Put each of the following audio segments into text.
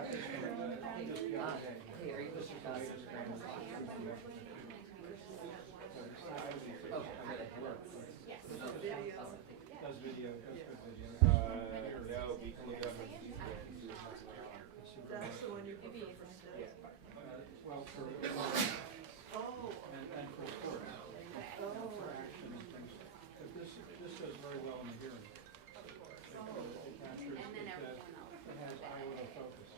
got this one just the other day. Hey, are you This is the latest one. Oh, really? Video. Does video, does good video. No, we can look up and see what That's the one you prefer for study? Well, for, Oh, and for sports, for action and things. But this does very well in the hearing. It captures, it has iota focus.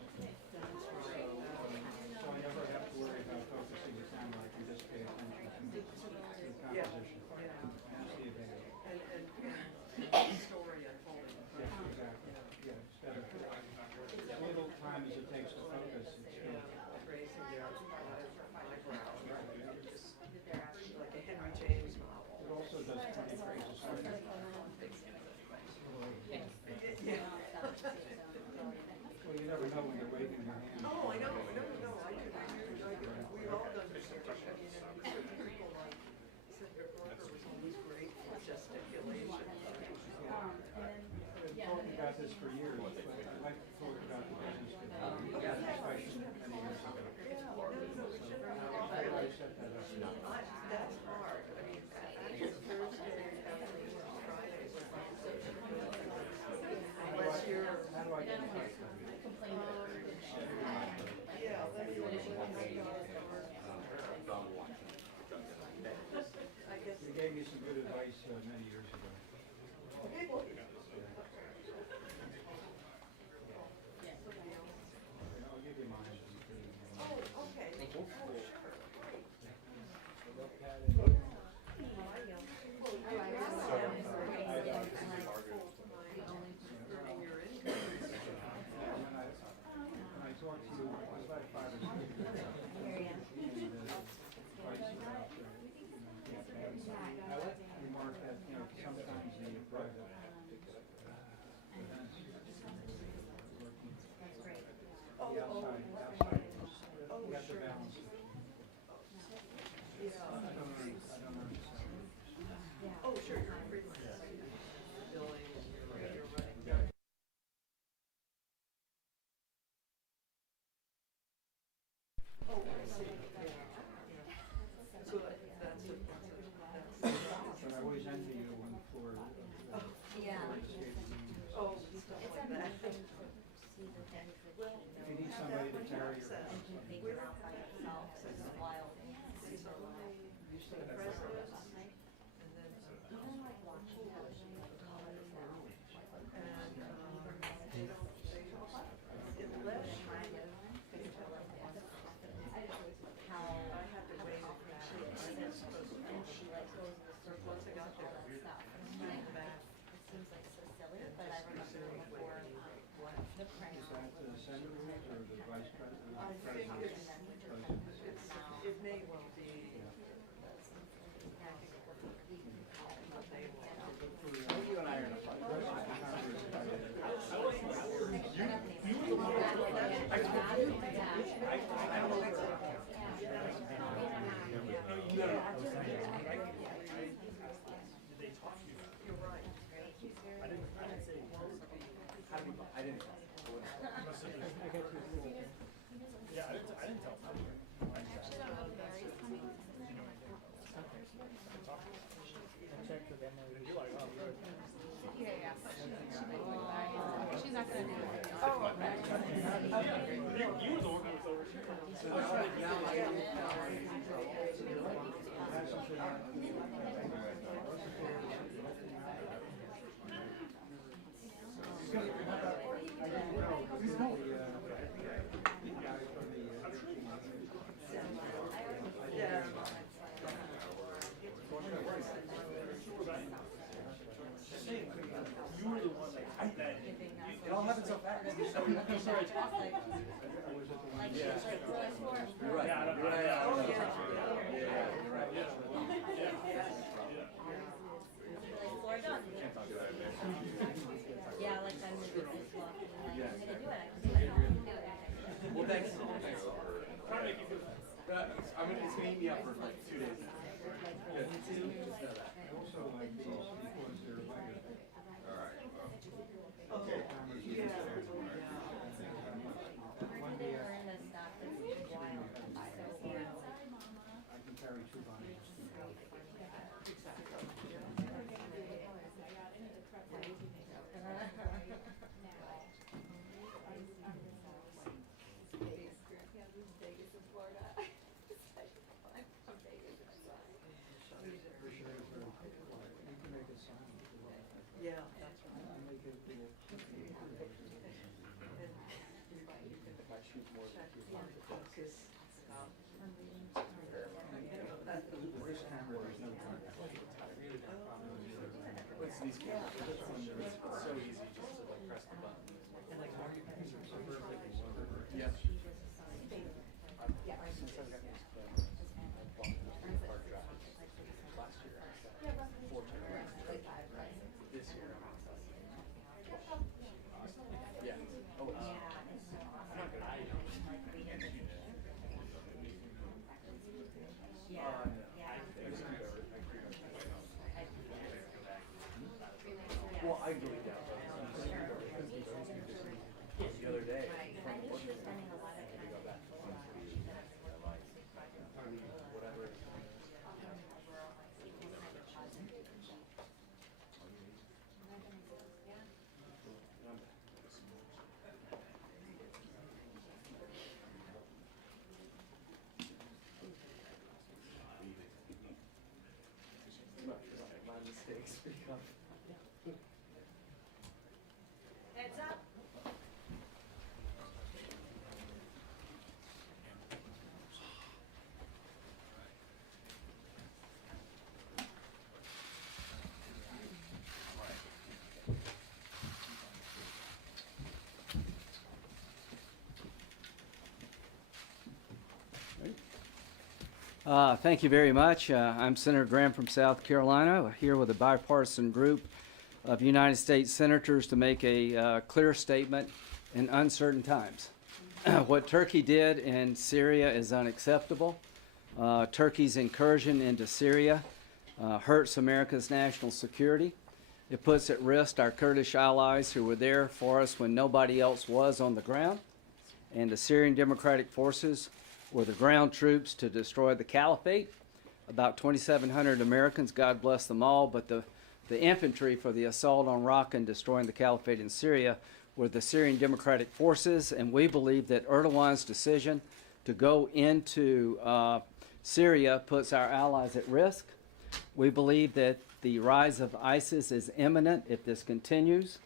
So I never have to worry about focusing the camera. I can just pay attention to the composition. That's the advantage. and story unfolding. Yes, exactly. Yeah, it's better. As little time as it takes to focus, it's good. Raising their eyebrows, like a Henry James novel. It also does 20 phrases quicker. Yeah. Well, you never know when you're waving your hand. Oh, I know, we've all done research. I mean, and certain people like, Senator Parker was always great for gesticulation. I've been talking about this for years, but I'd like to talk about the business community. Many years ago. I set that up. That's hard. I mean, actually Thursday, Friday, unless you're, How do I get in touch with you? yeah, that's the only I guess. You gave me some good advice many years ago. I'll give you mine. Oh, okay. Oh, sure. When I talked to you, it was like 5 or 6 years ago. I like to remark that, sometimes the private events Oh, the outside, you have to sure. balance it. Yeah. I don't understand. Oh, sure, you're a freelancer. Billing, you're running. Oh, I see. So that's But I always envy you when for Yeah. oh, stuff like that. if you need somebody to carry your Figure out by yourself, it's wild. These are the presidents, and then, Even like watching television like colors now. and, they don't, it left How I had to wait for that. and she like goes in the circle Once I got all that there, stuff. came back. It seems like so silly, but I remember before the crayon Is that the senators or the vice president? I think it may well be. You and I are in a fight. You're right. I didn't. Yeah, I didn't tell them. Actually, I don't know if Mary's coming. I checked with them. You're like, oh, good. Yeah. She's not gonna do it. You were the one that was over here. Yeah. You were the one that It all happened so fast. I'm sorry. Like she was like really smart. You're right. Yeah, I don't know. You're right. Oh, Yeah, yeah. you're right. Like Flora done. Can't talk about it there. Yeah, like I'm the business walk. Like Yeah. I'm gonna do it. I can do it. I can do it. Well, thanks. Thanks. It's gonna eat me up for like 2 days. I also like these because they're lighter. All right. Oh, yeah. Yeah, that's right. My shoes more than Check in focus. this camera, there's no time. What's these cameras? It's so easy just to like press the button. And like, are you using Yes. Since I've got this, I bought the hard drive last year. I got 4 terabytes. This year. Yeah. Oh, I'm not gonna. Well, I really doubt that. The other day. I knew she was spending a lot of time in Whatever. My mistakes become. Heads up. Thank you very much. I'm Senator Graham from South Carolina, here with a bipartisan group of United States senators to make a clear statement in uncertain times. What Turkey did in Syria is unacceptable. Turkey's incursion into Syria hurts America's national security. It puts at risk our Kurdish allies who were there for us when nobody else was on the ground. And the Syrian Democratic Forces were the ground troops to destroy the caliphate. About 2,700 Americans, God bless them all, but the infantry for the assault on Raqqa and destroying the caliphate in Syria were the Syrian Democratic Forces, and we believe that Erdogan's decision to go into Syria puts our allies at risk. We believe that the rise of ISIS is imminent if this continues.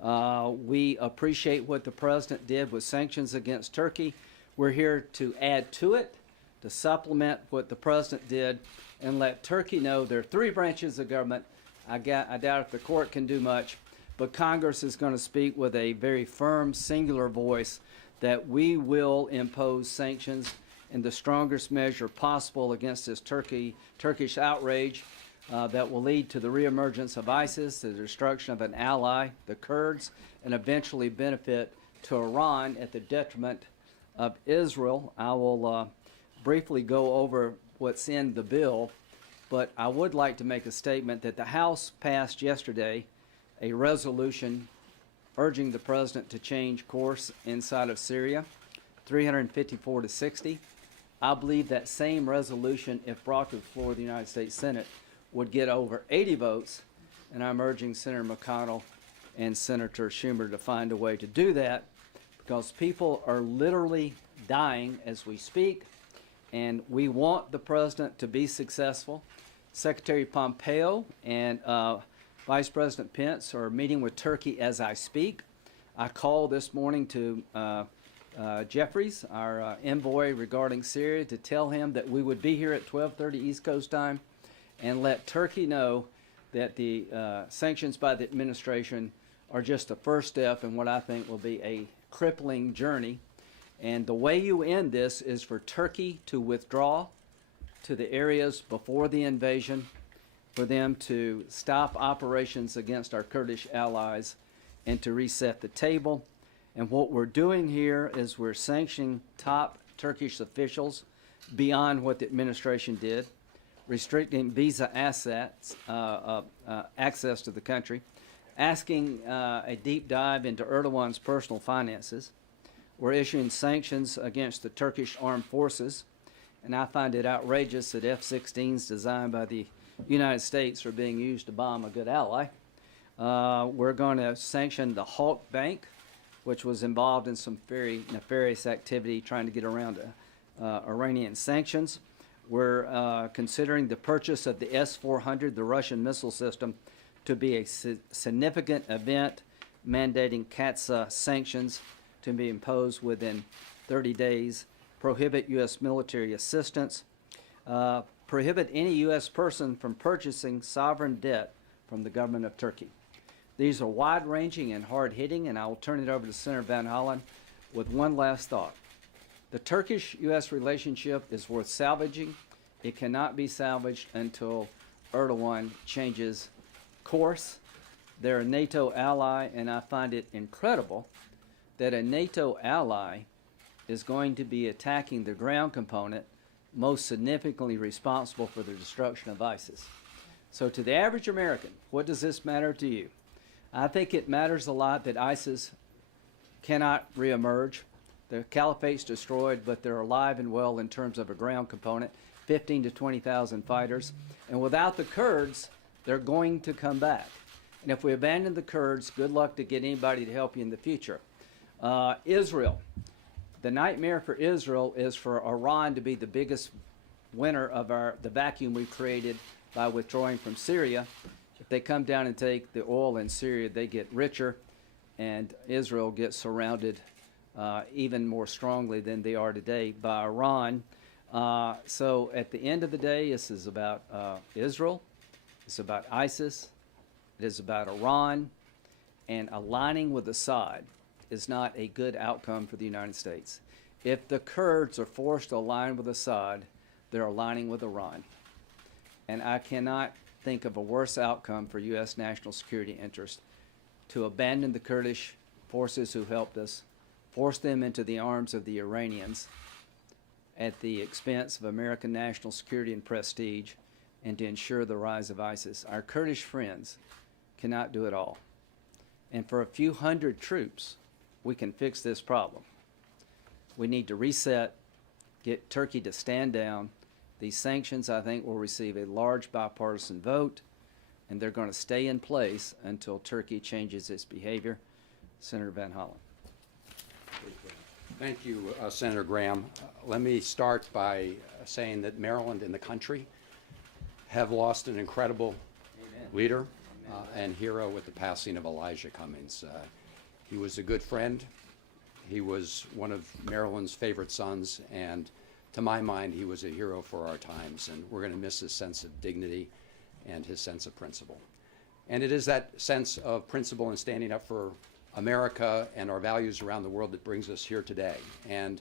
We appreciate what the president did with sanctions against Turkey. We're here to add to it, to supplement what the president did, and let Turkey know there are 3 branches of government. I doubt if the court can do much, but Congress is going to speak with a very firm, singular voice that we will impose sanctions in the strongest measure possible against this Turkish outrage that will lead to the reemergence of ISIS, the destruction of an ally, the Kurds, and eventually benefit to Iran at the detriment of Israel. I will briefly go over what's in the bill, but I would like to make a statement that the House passed yesterday a resolution urging the president to change course inside of Syria, 354 to 60. I believe that same resolution, if brought to the floor of the United States Senate, would get over 80 votes, and I'm urging Senator McConnell and Senator Schumer to find a way to do that, because people are literally dying as we speak, and we want the president to be successful. Secretary Pompeo and Vice President Pence are meeting with Turkey as I speak. I called this morning to Jeffries, our envoy regarding Syria, to tell him that we would be here at 12:30 East Coast time and let Turkey know that the sanctions by the administration are just the first step in what I think will be a crippling journey. And the way you end this is for Turkey to withdraw to the areas before the invasion, for them to stop operations against our Kurdish allies, and to reset the table. And what we're doing here is we're sanctioning top Turkish officials beyond what the administration did, restricting visa access to the country, asking a deep dive into Erdogan's personal finances. We're issuing sanctions against the Turkish armed forces, and I find it outrageous that F-16s designed by the United States are being used to bomb a good ally. We're going to sanction the Halk Bank, which was involved in some very nefarious activity trying to get around Iranian sanctions. We're considering the purchase of the S-400, the Russian missile system, to be a significant event mandating CATSA sanctions to be imposed within 30 days, prohibit U.S. military assistance, prohibit any U.S. person from purchasing sovereign debt from the government of Turkey. These are wide-ranging and hard-hitting, and I will turn it over to Senator Van Hollen with one last thought. The Turkish-U.S. relationship is worth salvaging. It cannot be salvaged until Erdogan changes course. They're a NATO ally, and I find it incredible that a NATO ally is going to be attacking the ground component most significantly responsible for the destruction of ISIS. So to the average American, what does this matter to you? I think it matters a lot that ISIS cannot reemerge. The caliphate's destroyed, but they're alive and well in terms of a ground component, 15 to 20,000 fighters. And without the Kurds, they're going to come back. And if we abandon the Kurds, good luck to get anybody to help you in the future. Israel. The nightmare for Israel is for Iran to be the biggest winner of the vacuum we've created by withdrawing from Syria. If they come down and take the oil in Syria, they get richer, and Israel gets surrounded even more strongly than they are today by Iran. So at the end of the day, this is about Israel, it's about ISIS, it is about Iran, and aligning with Assad is not a good outcome for the United States. If the Kurds are forced to align with Assad, they're aligning with Iran. And I cannot think of a worse outcome for U.S. national security interest to abandon the Kurdish forces who helped us, force them into the arms of the Iranians at the expense of American national security and prestige, and to ensure the rise of ISIS. Our Kurdish friends cannot do it all. And for a few hundred troops, we can fix this problem. We need to reset, get Turkey to stand down. These sanctions, I think, will receive a large bipartisan vote, and they're going to stay in place until Turkey changes its behavior. Senator Van Hollen. Thank you, Senator Graham. Let me start by saying that Maryland and the country have lost an incredible leader and hero with the passing of Elijah Cummings. He was a good friend. He was one of Maryland's favorite sons, and to my mind, he was a hero for our times, and we're going to miss his sense of dignity and his sense of principle. And it is that sense of principle and standing up for America and our values around the world that brings us here today. And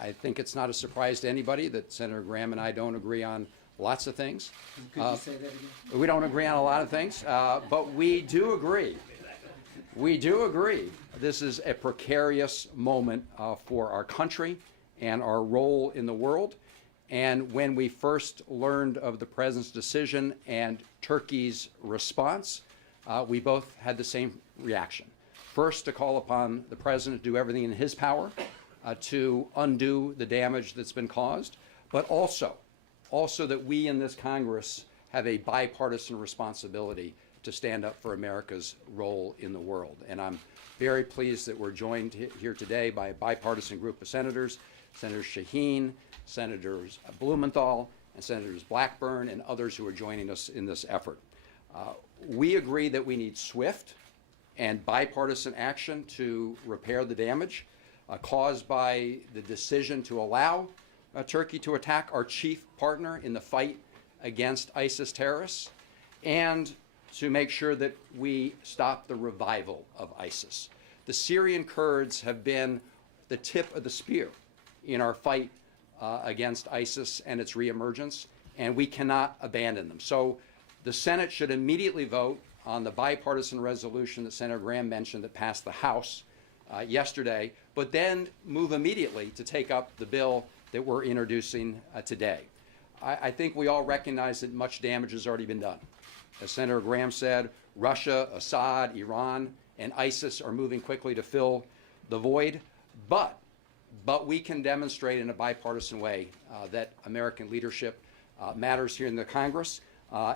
I think it's not a surprise to anybody that Senator Graham and I don't agree on lots of things. Could you say that again? We don't agree on a lot of things, but we do agree. We do agree. This is a precarious moment for our country and our role in the world. And when we first learned of the President's decision and Turkey's response, we both had the same reaction. First, to call upon the President to do everything in his power to undo the damage that's been caused, but also that we in this Congress have a bipartisan responsibility to stand up for America's role in the world. And I'm very pleased that we're joined here today by a bipartisan group of senators, Senator Shaheen, Senators Blumenthal, and Senators Blackburn, and others who are joining us in this effort. We agree that we need swift and bipartisan action to repair the damage caused by the decision to allow Turkey to attack our chief partner in the fight against ISIS terrorists, and to make sure that we stop the revival of ISIS. The Syrian Kurds have been the tip of the spear in our fight against ISIS and its reemergence, and we cannot abandon them. So the Senate should immediately vote on the bipartisan resolution that Senator Graham mentioned that passed the House yesterday, but then move immediately to take up the bill that we're introducing today. I think we all recognize that much damage has already been done. As Senator Graham said, Russia, Assad, Iran, and ISIS are moving quickly to fill the void, but we can demonstrate in a bipartisan way that American leadership matters here in the Congress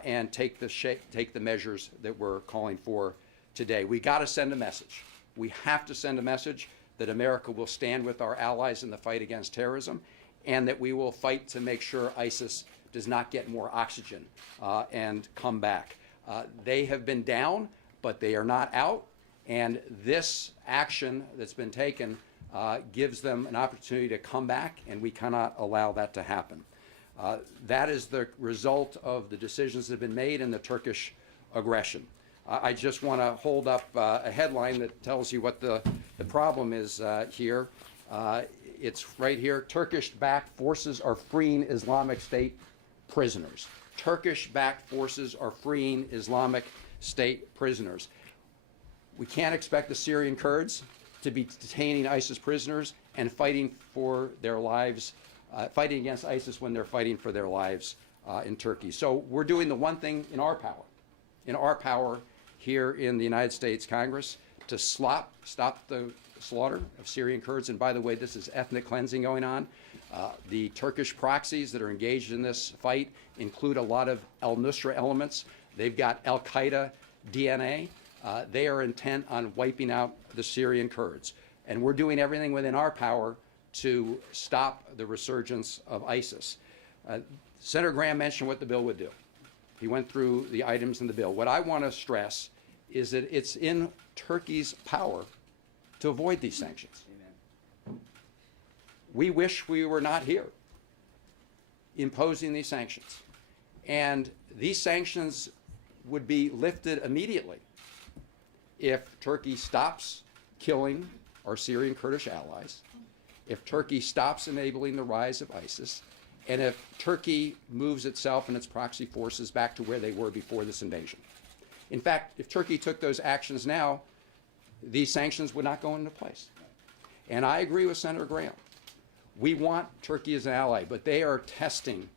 and take the measures that we're calling for today. We got to send a message. We have to send a message that America will stand with our allies in the fight against terrorism, and that we will fight to make sure ISIS does not get more oxygen and come back. They have been down, but they are not out, and this action that's been taken gives them an opportunity to come back, and we cannot allow that to happen. That is the result of the decisions that have been made and the Turkish aggression. I just want to hold up a headline that tells you what the problem is here. It's right here. Turkish-backed forces are freeing Islamic State prisoners. Turkish-backed forces are freeing Islamic State prisoners. We can't expect the Syrian Kurds to be detaining ISIS prisoners and fighting for their lives, fighting against ISIS when they're fighting for their lives in Turkey. So we're doing the one thing in our power here in the United States Congress to stop the slaughter of Syrian Kurds. And by the way, this is ethnic cleansing going on. The Turkish proxies that are engaged in this fight include a lot of al-Nusra elements. They've got al-Qaeda DNA. They are intent on wiping out the Syrian Kurds. And we're doing everything within our power to stop the resurgence of ISIS. Senator Graham mentioned what the bill would do. He went through the items in the bill. What I want to stress is that it's in Turkey's power to avoid these sanctions. Amen. We wish we were not here imposing these sanctions. And these sanctions would be lifted immediately if Turkey stops killing our Syrian Kurdish allies, if Turkey stops enabling the rise of ISIS, and if Turkey moves itself and its proxy forces back to where they were before this invasion. In fact, if Turkey took those actions now, these sanctions would not go into place. And I agree with Senator Graham. We want Turkey as an ally, but they are testing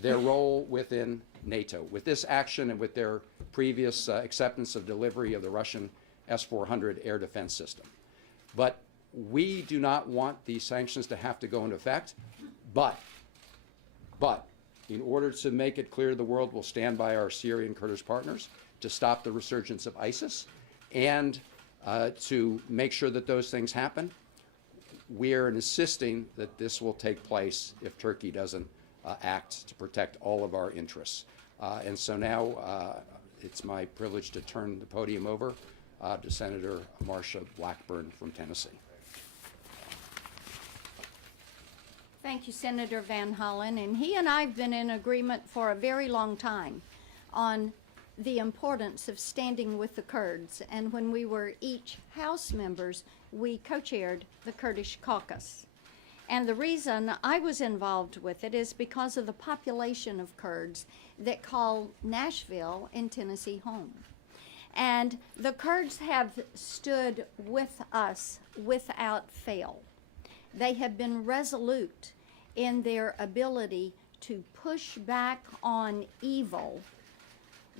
their role within NATO. With this action and with their previous acceptance of delivery of the Russian S-400 air defense system. But we do not want these sanctions to have to go into effect, but in order to make it clear to the world, we'll stand by our Syrian Kurdish partners to stop the resurgence of ISIS and to make sure that those things happen. We are insisting that this will take place if Turkey doesn't act to protect all of our interests. And so now it's my privilege to turn the podium over to Senator Marsha Blackburn from Tennessee. Thank you, Senator Van Hollen. And he and I have been in agreement for a very long time on the importance of standing with the Kurds. And when we were each House members, we co-chaired the Kurdish caucus. And the reason I was involved with it is because of the population of Kurds that call Nashville in Tennessee home. And the Kurds have stood with us without fail. They have been resolute in their ability to push back on evil.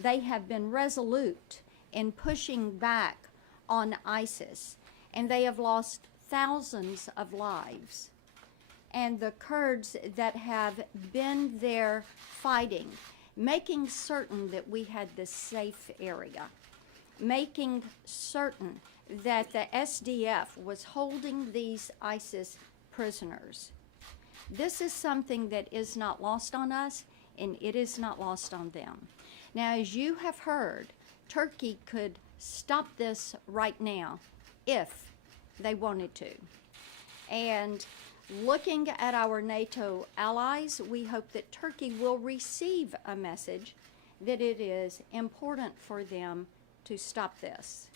They have been resolute in pushing back on ISIS, and they have lost thousands of lives. And the Kurds that have been there fighting, making certain that we had this safe area, making certain that the SDF was holding these ISIS prisoners. This is something that is not lost on us, and it is not lost on them. Now, as you have heard, Turkey could stop this right now if they wanted to. And looking at our NATO allies, we hope that Turkey will receive a message that it is important for them to stop this.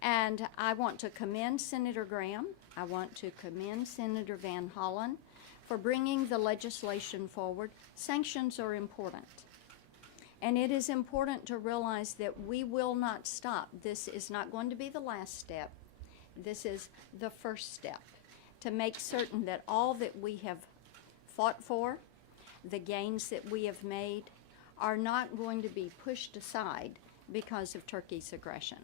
And I want to commend Senator Graham. I want to commend Senator Van Hollen for bringing the legislation forward. Sanctions are important. And it is important to realize that we will not stop. This is not going to be the last step. This is the first step to make certain that all that we have fought for, the gains that we have made, are not going to be pushed aside because of Turkey's aggression.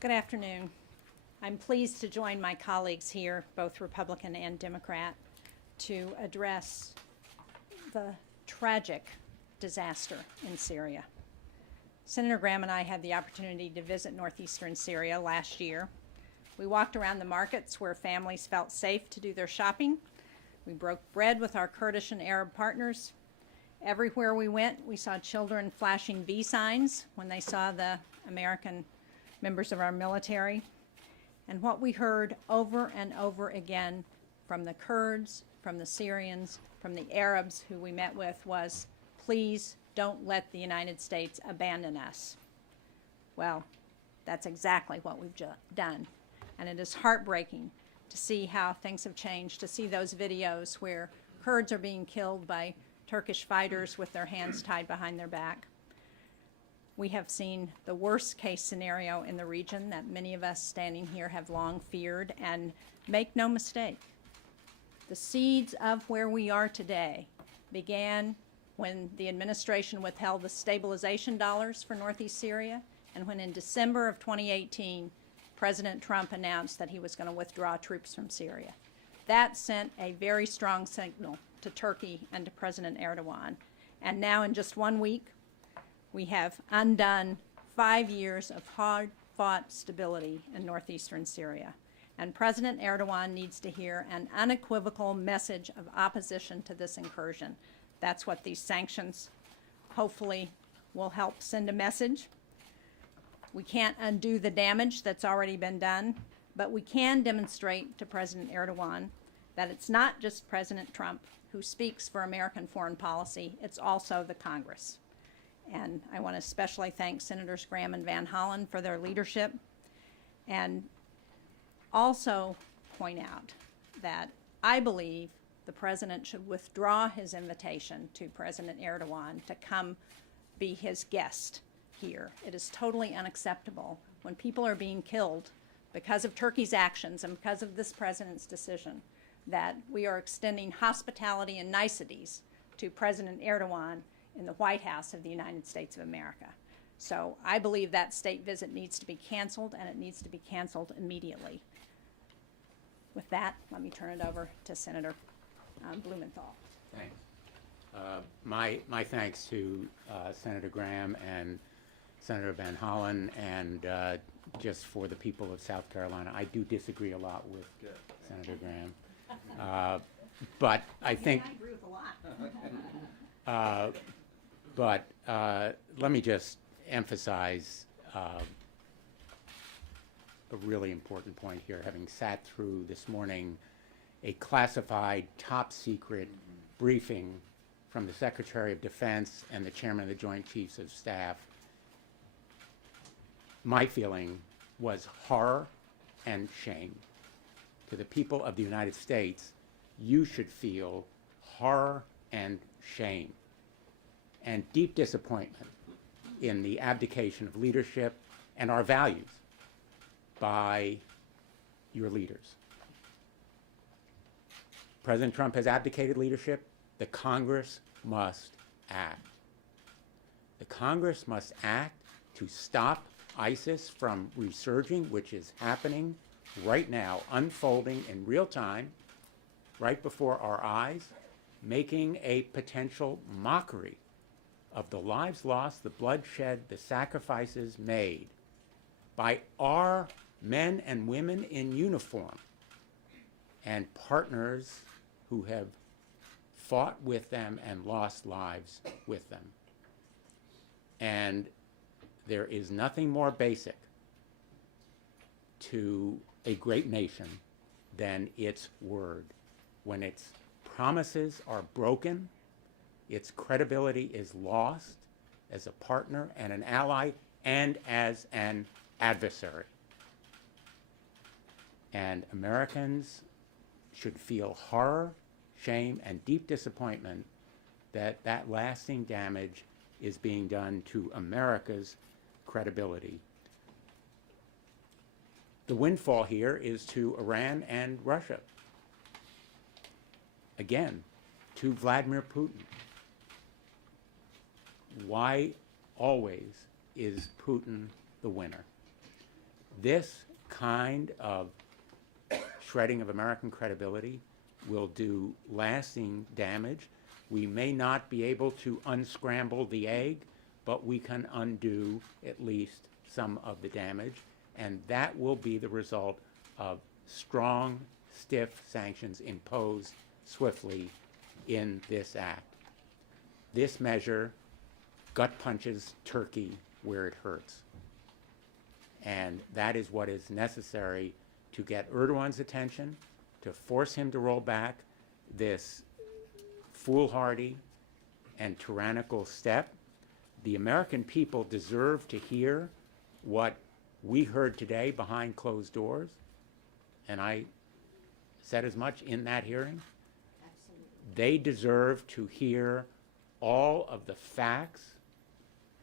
Good afternoon. I'm pleased to join my colleagues here, both Republican and Democrat, to address the tragic disaster in Syria. Senator Graham and I had the opportunity to visit northeastern Syria last year. We walked around the markets where families felt safe to do their shopping. We broke bread with our Kurdish and Arab partners. Everywhere we went, we saw children flashing V signs when they saw the American members of our military. And what we heard over and over again from the Kurds, from the Syrians, from the Arabs who we met with was, please don't let the United States abandon us. Well, that's exactly what we've done. And it is heartbreaking to see how things have changed, to see those videos where Kurds are being killed by Turkish fighters with their hands tied behind their back. We have seen the worst case scenario in the region that many of us standing here have long feared, and make no mistake, the seeds of where we are today began when the administration withheld the stabilization dollars for Northeast Syria, and when in December of 2018, President Trump announced that he was going to withdraw troops from Syria. That sent a very strong signal to Turkey and to President Erdogan. And now in just 1 week, we have undone 5 years of hard-fought stability in northeastern Syria. And President Erdogan needs to hear an unequivocal message of opposition to this incursion. That's what these sanctions hopefully will help send a message. We can't undo the damage that's already been done, but we can demonstrate to President Erdogan that it's not just President Trump who speaks for American foreign policy, it's also the Congress. And I want to especially thank Senators Graham and Van Hollen for their leadership, and also point out that I believe the President should withdraw his invitation to President Erdogan to come be his guest here. It is totally unacceptable when people are being killed because of Turkey's actions and because of this President's decision that we are extending hospitality and niceties to President Erdogan in the White House of the United States of America. So I believe that state visit needs to be canceled, and it needs to be canceled immediately. With that, let me turn it over to Senator Blumenthal. Thanks. My thanks to Senator Graham and Senator Van Hollen, and just for the people of South Carolina, I do disagree a lot with Senator Graham. But I think, I agree with a lot. but let me just emphasize a really important point here, having sat through this morning a classified top secret briefing from the Secretary of Defense and the Chairman of the Joint Chiefs of Staff. My feeling was horror and shame. To the people of the United States, you should feel horror and shame and deep disappointment in the abdication of leadership and our values by your leaders. President Trump has abdicated leadership. The Congress must act. The Congress must act to stop ISIS from resurging, which is happening right now, unfolding in real time, right before our eyes, making a potential mockery of the lives lost, the bloodshed, the sacrifices made by our men and women in uniform and partners who have fought with them and lost lives with them. And there is nothing more basic to a great nation than its word. When its promises are broken, its credibility is lost as a partner and an ally and as an adversary. And Americans should feel horror, shame, and deep disappointment that that lasting damage is being done to America's credibility. The windfall here is to Iran and Russia. Again, to Vladimir Putin. Why always is Putin the winner? This kind of shredding of American credibility will do lasting damage. We may not be able to unscramble the egg, but we can undo at least some of the damage, and that will be the result of strong, stiff sanctions imposed swiftly in this act. This measure gut punches Turkey where it hurts. And that is what is necessary to get Erdogan's attention, to force him to roll back this foolhardy and tyrannical step. The American people deserve to hear what we heard today behind closed doors, and I said as much in that hearing. They deserve to hear all of the facts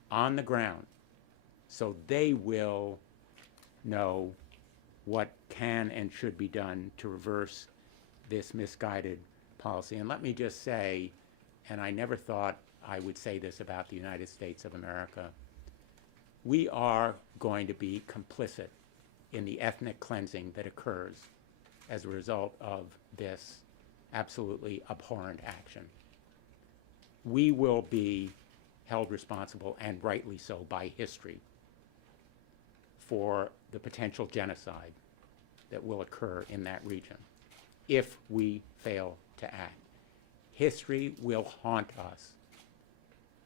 on the ground so they will know what can and should be done to reverse this misguided policy. And let me just say, and I never thought I would say this about the United States of America, we are going to be complicit in the ethnic cleansing that occurs as a result of this absolutely abhorrent action. We will be held responsible, and rightly so, by history for the potential genocide that will occur in that region if we fail to act. History will haunt us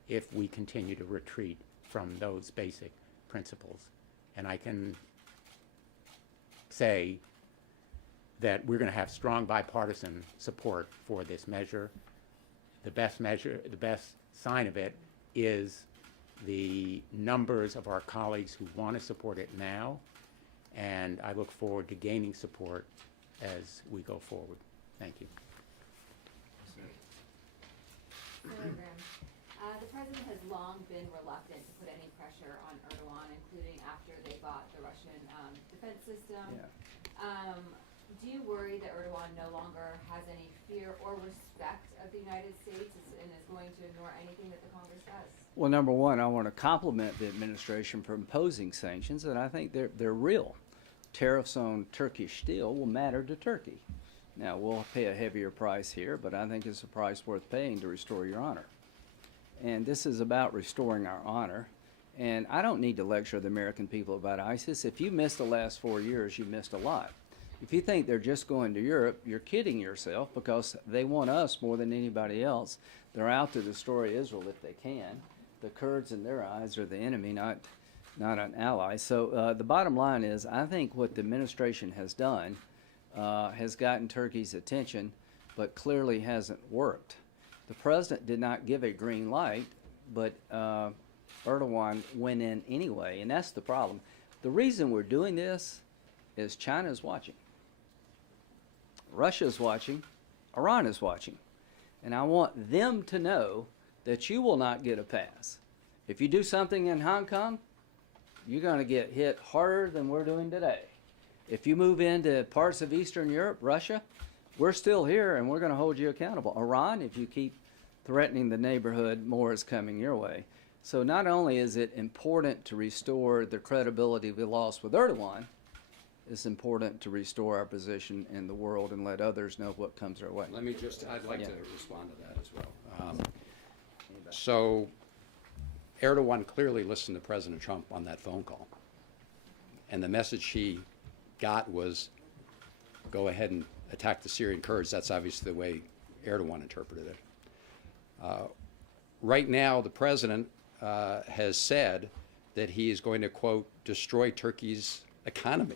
if we continue to retreat from those basic principles. And I can say that we're going to have strong bipartisan support for this measure. The best sign of it is the numbers of our colleagues who want to support it now, and I look forward to gaining support as we go forward. Thank you. Senator Graham, the president has long been reluctant to put any pressure on Erdogan, including after they bought the Russian defense system. Yeah. Do you worry that Erdogan no longer has any fear or respect of the United States and is going to ignore anything that the Congress does? Well, number one, I want to compliment the administration for imposing sanctions, and I think they're real. Tariffs on Turkish steel will matter to Turkey. Now, we'll pay a heavier price here, but I think it's a price worth paying to restore your honor. And this is about restoring our honor. And I don't need to lecture the American people about ISIS. If you missed the last 4 years, you missed a lot. If you think they're just going to Europe, you're kidding yourself, because they want us more than anybody else. They're out to destroy Israel if they can. The Kurds, in their eyes, are the enemy, not an ally. So the bottom line is, I think what the administration has done has gotten Turkey's attention, but clearly hasn't worked. The president did not give a green light, but Erdogan went in anyway, and that's the problem. The reason we're doing this is China's watching. Russia's watching. Iran is watching. And I want them to know that you will not get a pass. If you do something in Hong Kong, you're going to get hit harder than we're doing today. If you move into parts of Eastern Europe, Russia, we're still here and we're going to hold you accountable. Iran, if you keep threatening the neighborhood, more is coming your way. So not only is it important to restore the credibility we lost with Erdogan, it's important to restore our position in the world and let others know what comes our way. Let me just, I'd like to respond to that as well. So Erdogan clearly listened to President Trump on that phone call. And the message he got was, go ahead and attack the Syrian Kurds. That's obviously the way Erdogan interpreted it. Right now, the president has said that he is going to, quote, destroy Turkey's economy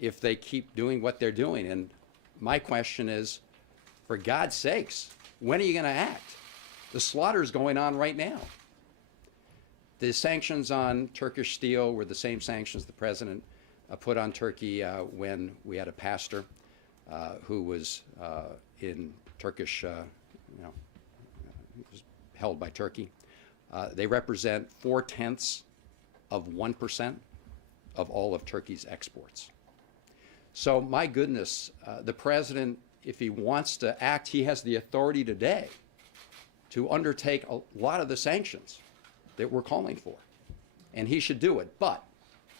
if they keep doing what they're doing. And my question is, for God's sakes, when are you going to act? The slaughter is going on right now. The sanctions on Turkish steel were the same sanctions the president put on Turkey when we had a pastor who was in Turkish, was held by Turkey. They represent 0.4% of all of Turkey's exports. So my goodness, the president, if he wants to act, he has the authority today to undertake a lot of the sanctions that we're calling for. And he should do it. But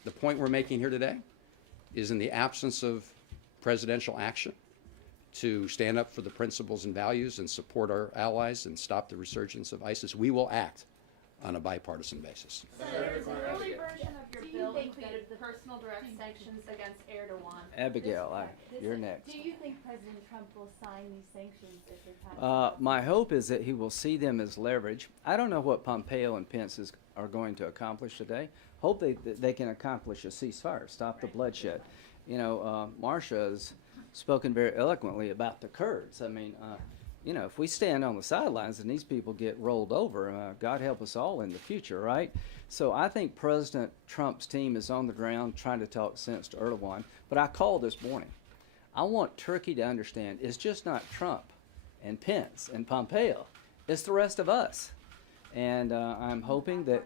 the point we're making here today is, in the absence of presidential action to stand up for the principles and values and support our allies and stop the resurgence of ISIS, we will act on a bipartisan basis. Senator, the early version of your bill included the personal direct sanctions against Erdogan. Abigail, you're next. Do you think President Trump will sign these sanctions if they're passed? My hope is that he will see them as leverage. I don't know what Pompeo and Pence are going to accomplish today. Hope they can accomplish a ceasefire, stop the bloodshed. You know, Marcia has spoken very eloquently about the Kurds. I mean, you know, if we stand on the sidelines and these people get rolled over, God help us all in the future, right? So I think President Trump's team is on the ground trying to talk sense to Erdogan. But I called this morning. I want Turkey to understand it's just not Trump and Pence and Pompeo. It's the rest of us. And I'm hoping that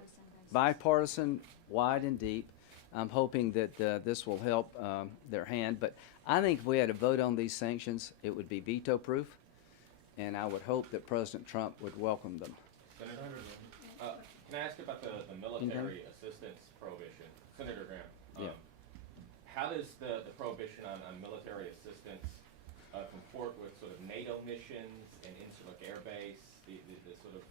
bipartisan, wide and deep, I'm hoping that this will help their hand. But I think if we had a vote on these sanctions, it would be veto-proof. And I would hope that President Trump would welcome them. Senator, can I ask about the military assistance prohibition? Senator Graham, how does the prohibition on military assistance comport with sort of NATO missions and Incirlik Air Base, the sort of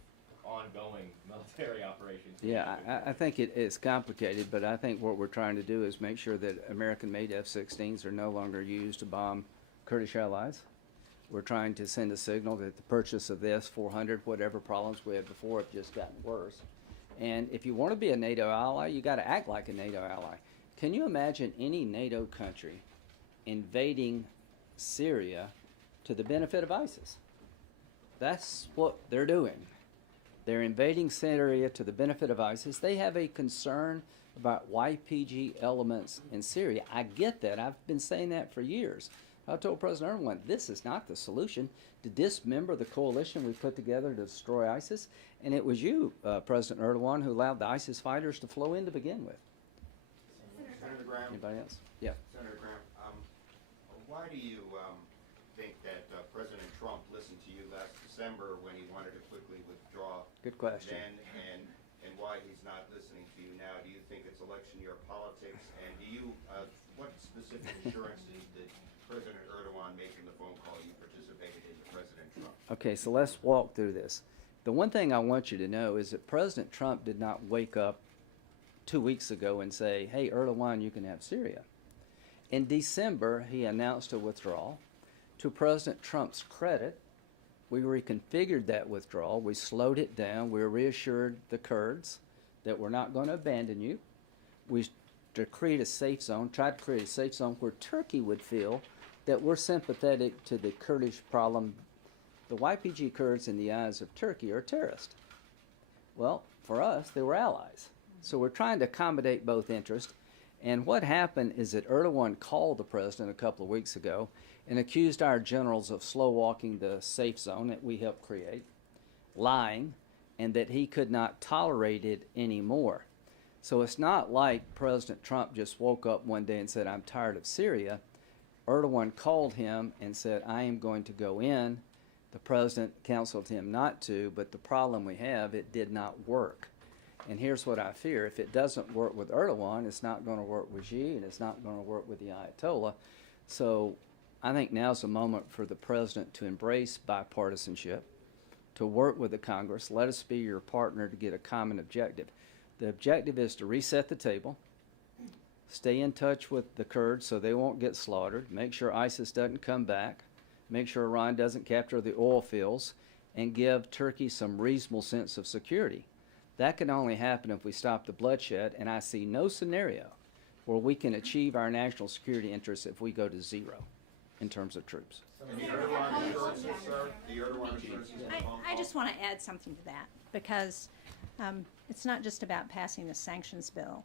ongoing military operations? Yeah, I think it's complicated, but I think what we're trying to do is make sure that American-made F-16s are no longer used to bomb Kurdish allies. We're trying to send a signal that the purchase of the S-400, whatever problems we had before, have just gotten worse. And if you want to be a NATO ally, you got to act like a NATO ally. Can you imagine any NATO country invading Syria to the benefit of ISIS? That's what they're doing. They're invading Syria to the benefit of ISIS. They have a concern about YPG elements in Syria. I get that. I've been saying that for years. I told President Erdogan, this is not the solution to dismember the coalition we put together to destroy ISIS. And it was you, President Erdogan, who allowed the ISIS fighters to flow in to begin with. Senator Graham. Anybody else? Yeah. Senator Graham, why do you think that President Trump listened to you last December when he wanted to quickly withdraw? Good question. Then, and why he's not listening to you now? Do you think it's election year politics? And do you, what specific assurances did President Erdogan making the phone call you participated in to President Trump? Okay, so let's walk through this. The one thing I want you to know is that President Trump did not wake up 2 weeks ago and say, hey, Erdogan, you can have Syria. In December, he announced a withdrawal. To President Trump's credit, we reconfigured that withdrawal. We slowed it down. We reassured the Kurds that we're not going to abandon you. We to create a safe zone, tried to create a safe zone where Turkey would feel that we're sympathetic to the Kurdish problem. The YPG Kurds in the eyes of Turkey are terrorists. Well, for us, they were allies. So we're trying to accommodate both interests. And what happened is that Erdogan called the president a couple of weeks ago and accused our generals of slow walking the safe zone that we helped create, lying, and that he could not tolerate it anymore. So it's not like President Trump just woke up one day and said, I'm tired of Syria. Erdogan called him and said, I am going to go in. The president counseled him not to, but the problem we have, it did not work. And here's what I fear. If it doesn't work with Erdogan, it's not going to work with Xi, and it's not going to work with the Ayatollah. So I think now's the moment for the president to embrace bipartisanship, to work with the Congress. Let us be your partner to get a common objective. The objective is to reset the table, stay in touch with the Kurds so they won't get slaughtered, make sure ISIS doesn't come back, make sure Iran doesn't capture the oil fields, and give Turkey some reasonable sense of security. That can only happen if we stop the bloodshed, and I see no scenario where we can achieve our national security interests if we go to zero in terms of troops. I just want to add something to that, because it's not just about passing the sanctions bill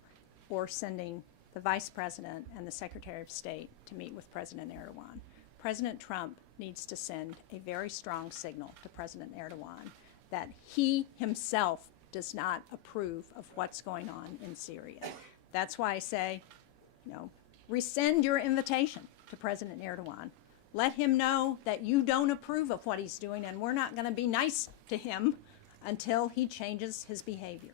or sending the Vice President and the Secretary of State to meet with President Erdogan. President Trump needs to send a very strong signal to President Erdogan that he himself does not approve of what's going on in Syria. That's why I say, rescind your invitation to President Erdogan. Let him know that you don't approve of what he's doing, and we're not going to be nice to him until he changes his behavior.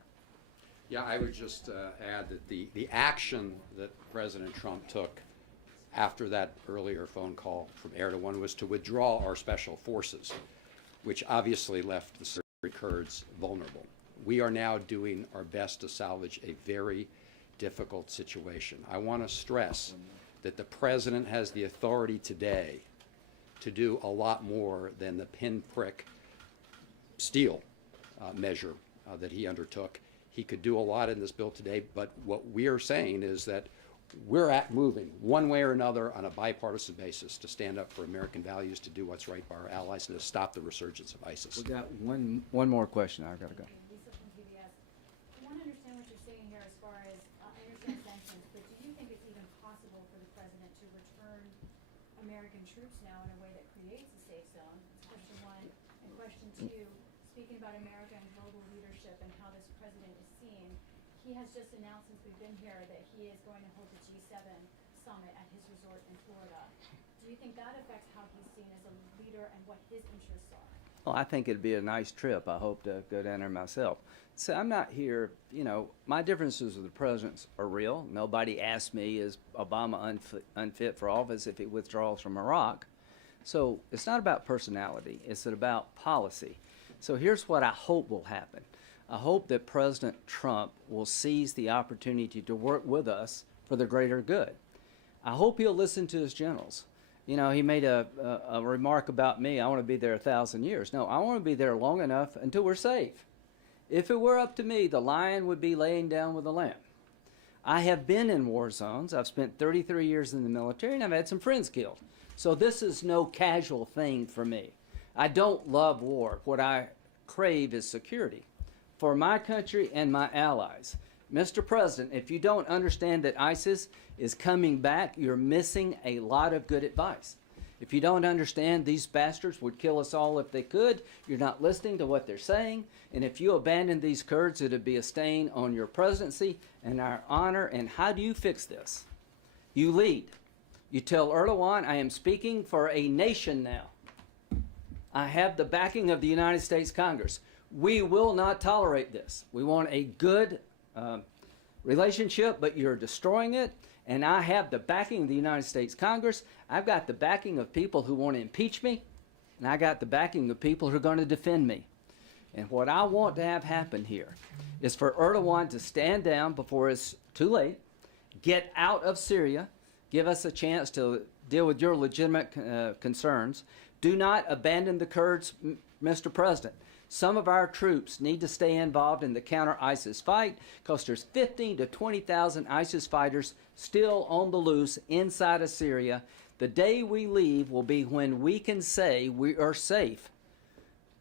Yeah, I would just add that the action that President Trump took after that earlier phone call from Erdogan was to withdraw our special forces, which obviously left the Syrian Kurds vulnerable. we are now doing our best to salvage a very difficult situation. I want to stress that the President has the authority today to do a lot more than the pinprick steel measure that he undertook. He could do a lot in this bill today, but what we are saying is that we're moving one way or another on a bipartisan basis to stand up for American values, to do what's right by our allies, and to stop the resurgence of ISIS. We got one more question. I've got to go. Lisa from PBS. I want to understand what you're saying here as far as, I understand sanctions, but do you think it's even possible for the president to return American troops now in a way that creates a safe zone? That's question one. And question two, speaking about America and global leadership and how this president is seen, he has just announced since we've been here that he is going to hold the G7 summit at his resort in Florida. Do you think that affects how he's seen as a leader and what his interests are? Well, I think it'd be a nice trip. I hope to go down there myself. So I'm not here, you know, my differences with the presidents are real. Nobody asked me, is Obama unfit for office if he withdraws from Iraq? So it's not about personality, it's about policy. So here's what I hope will happen. I hope that President Trump will seize the opportunity to work with us for the greater good. I hope he'll listen to his generals. You know, he made a remark about me, I want to be there 1,000 years. No, I want to be there long enough until we're safe. If it were up to me, the lion would be laying down with the lamb. I have been in war zones. I've spent 33 years in the military, and I've had some friends killed. So this is no casual thing for me. I don't love war. What I crave is security for my country and my allies. Mr. President, if you don't understand that ISIS is coming back, you're missing a lot of good advice. If you don't understand these bastards would kill us all if they could, you're not listening to what they're saying. And if you abandon these Kurds, it'd be a stain on your presidency and our honor. And how do you fix this? You lead. You tell Erdogan, I am speaking for a nation now. I have the backing of the United States Congress. We will not tolerate this. We want a good relationship, but you're destroying it. And I have the backing of the United States Congress. I've got the backing of people who want to impeach me. And I got the backing of people who are going to defend me. And what I want to have happen here is for Erdogan to stand down before it's too late, get out of Syria, give us a chance to deal with your legitimate concerns. Do not abandon the Kurds, Mr. President. Some of our troops need to stay involved in the counter-ISIS fight because there's 15,000 to 20,000 ISIS fighters still on the loose inside of Syria. The day we leave will be when we can say we are safe.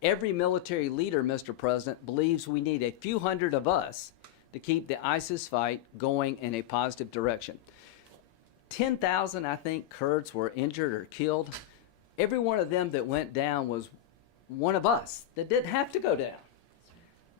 Every military leader, Mr. President, believes we need a few hundred of us to keep the ISIS fight going in a positive direction. 10,000, I think, Kurds were injured or killed. Every one of them that went down was one of us that didn't have to go down.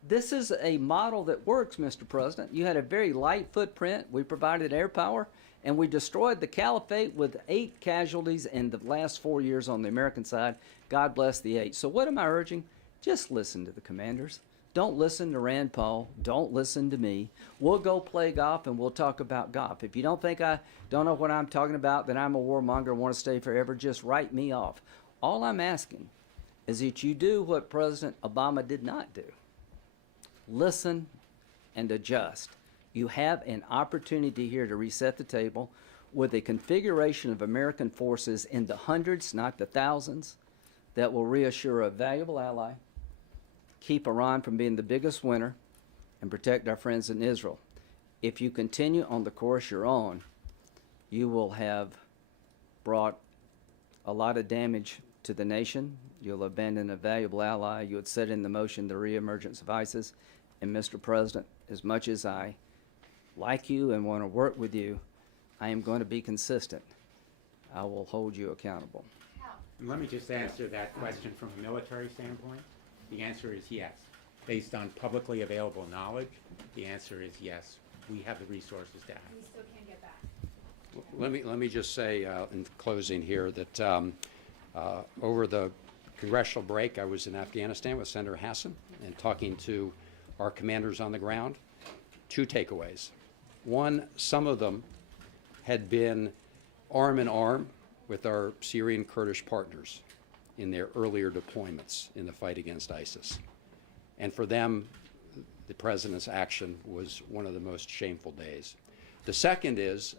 This is a model that works, Mr. President. You had a very light footprint. We provided air power, and we destroyed the caliphate with 8 casualties in the last 4 years on the American side. God bless the 8. So what am I urging? Just listen to the commanders. Don't listen to Rand Paul. Don't listen to me. We'll go play golf, and we'll talk about golf. If you don't think I don't know what I'm talking about, then I'm a warmonger and want to stay forever, just write me off. All I'm asking is that you do what President Obama did not do. Listen and adjust. You have an opportunity here to reset the table with a configuration of American forces in the hundreds, not the thousands, that will reassure a valuable ally, keep Iran from being the biggest winner, and protect our friends in Israel. If you continue on the course you're on, you will have brought a lot of damage to the nation. You'll abandon a valuable ally. You would set in the motion the reemergence of ISIS. And Mr. President, as much as I like you and want to work with you, I am going to be consistent. I will hold you accountable. And let me just answer that question from a military standpoint. The answer is yes. Based on publicly available knowledge, the answer is yes. We have the resources to act. We still can't get back. Let me just say in closing here that over the congressional break, I was in Afghanistan with Senator Hassan and talking to our commanders on the ground. 2 takeaways. One, some of them had been arm in arm with our Syrian Kurdish partners in their earlier deployments in the fight against ISIS. And for them, the president's action was one of the most shameful days. The second is,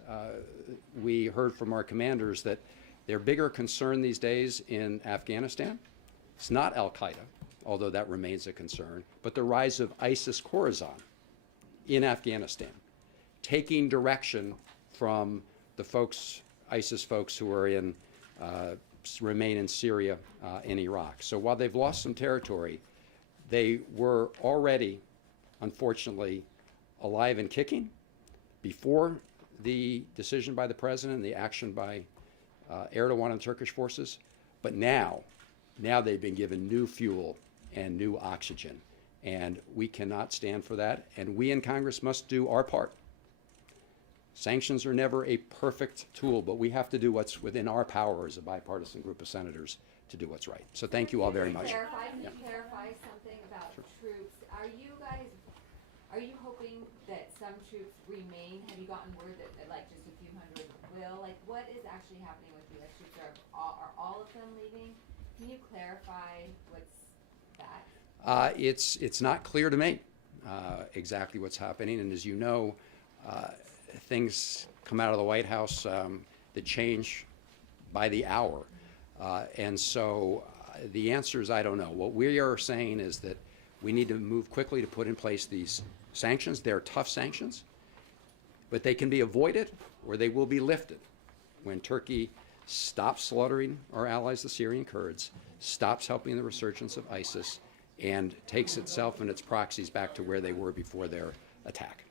we heard from our commanders that their bigger concern these days in Afghanistan, it's not Al-Qaeda, although that remains a concern, but the rise of ISIS-Khorasan in Afghanistan, taking direction from the folks, ISIS folks who are in, remain in Syria and Iraq. So while they've lost some territory, they were already, unfortunately, alive and kicking before the decision by the president and the action by Erdogan and Turkish forces. But now they've been given new fuel and new oxygen. And we cannot stand for that. And we in Congress must do our part. Sanctions are never a perfect tool, but we have to do what's within our power as a bipartisan group of senators to do what's right. So thank you all very much. Can you clarify something about troops? Are you hoping that some troops remain? Have you gotten word that like just a few hundred will? Like what is actually happening with U.S. troops? Are all of them leaving? Can you clarify what's that? It's not clear to me exactly what's happening, and as you know, things come out of the White House that change by the hour, and so the answer is I don't know. What we are saying is that we need to move quickly to put in place these sanctions. They're tough sanctions, but they can be avoided or they will be lifted when Turkey stops slaughtering our allies, the Syrian Kurds, stops helping the resurgence of ISIS, and takes itself and its proxies back to where they were before their attack.